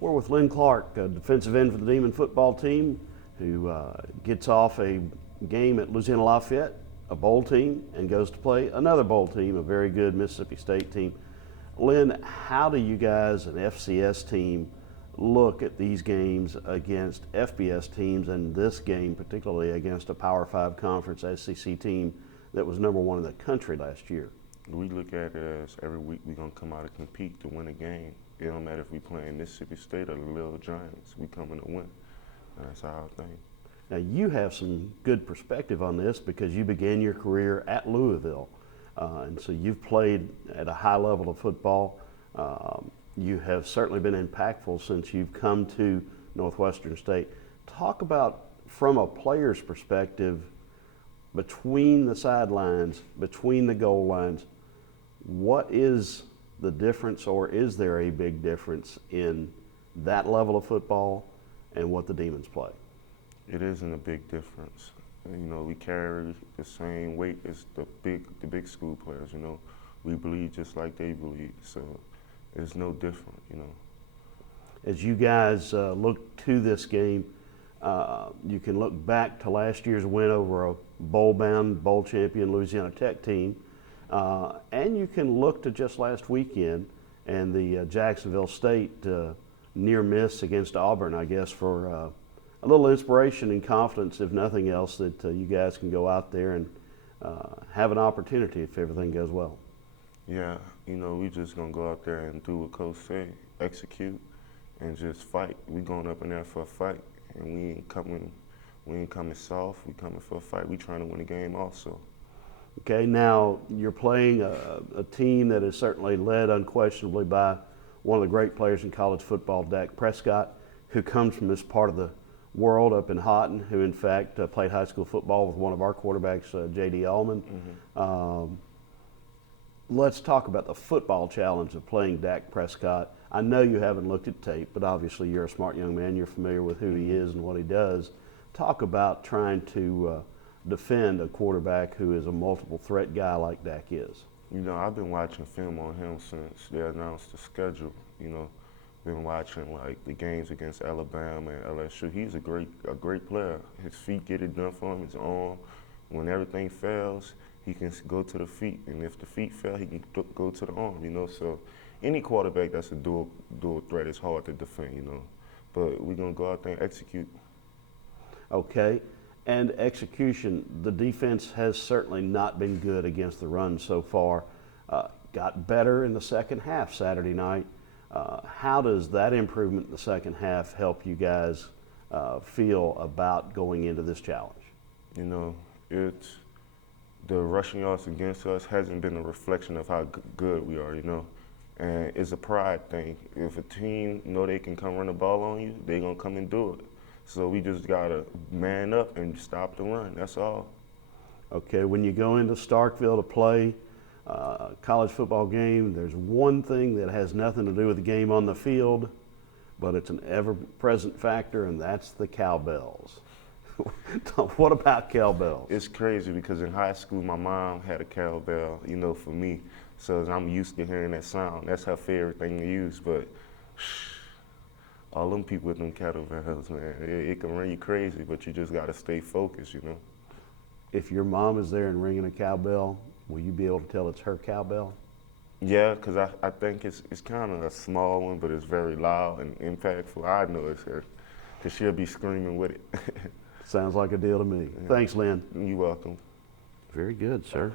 We're with Lyn Clark, a defensive end for the Demon football team, who gets off a game at Louisiana Lafayette, a bowl team, and goes to play another bowl team, a very good Mississippi State team. Lyn, how do you guys, an FCS team, look at these games against FBS teams, and this game particularly against a Power 5 conference SEC team that was #1 in the country last year? We look at it as every week we're going to come out and compete to win a game. It don't matter if we playing Mississippi State or the Little Giants, we coming to win. That's our thing. Now you have some good perspective on this because you began your career at Louisville. And so you've played at a high level of football. You have certainly been impactful since you've come to Northwestern State. Talk about, from a player's perspective, between the sidelines, between the goal lines, what is the difference, or is there a big difference in that level of football and what the Demons play? It isn't a big difference. You know, we carry the same weight as the big school players. You know, we bleed just like they bleed, so it's no different. You know. As you guys look to this game, you can look back to last year's win over a bowl-bound, bowl champion Louisiana Tech team, and you can look to just last weekend and the Jacksonville State near miss against Auburn, I guess, for a little inspiration and confidence, if nothing else, that you guys can go out there and have an opportunity if everything goes well. Yeah, you know, we just gonna go out there and do what Coach say, execute, and just fight. We going up in there for a fight, and we ain't coming soft. We coming for a fight. We trying to win the game also. Okay, now you're playing a team that is certainly led unquestionably by one of the great players in college football, Dak Prescott, who comes from this part of the world up in Houghton, who in fact played high school football with one of our quarterbacks, J.D. Allman. Mm-hmm. Let's talk about the football challenge of playing Dak Prescott. I know you haven't looked at tape, but obviously you're a smart young man. You're familiar with who he is and what he does. Talk about trying to defend a quarterback who is a multiple threat guy like Dak is. You know, I've been watching film on him since they announced the schedule. You know, been watching like the games against Alabama and LSU. He's a great player. His feet get it done for him. His arm, when everything fails, he can go to the feet, and if the feet fail, he can go to the arm. You know, so any quarterback that's a dual threat is hard to defend. You know, but we're gonna go out there and execute. Okay, and execution. The defense has certainly not been good against the run so far. Got better in the second half Saturday night. How does that improvement in the second half help you guys feel about going into this challenge? You know, the rushing yards against us hasn't been a reflection of how good we are, you know. And it's a pride thing. If a team know they can come run the ball on you, they're going to come and do it. So we just got to man up and stop the run. That's all. Okay, when you go into Starkville to play a college football game, there's one thing that has nothing to do with the game on the field, but it's an ever-present factor, and that's the cowbells. What about cowbells? It's crazy because in high school, my mom had a cowbell, you know, for me. So I'm used to hearing that sound. That's her favorite thing to use. But all them people with them cowbells, man, it can run you crazy, but you just got to stay focused, you know. If your mom is there and ringing a cowbell, will you be able to tell it's her cowbell? Yeah, because I think it's kind of a small one, but it's very loud and impactful. I know it's her, because she'll be screaming with it. Sounds like a deal to me. Yeah. Thanks, Lyn. You're welcome. Very good, sir.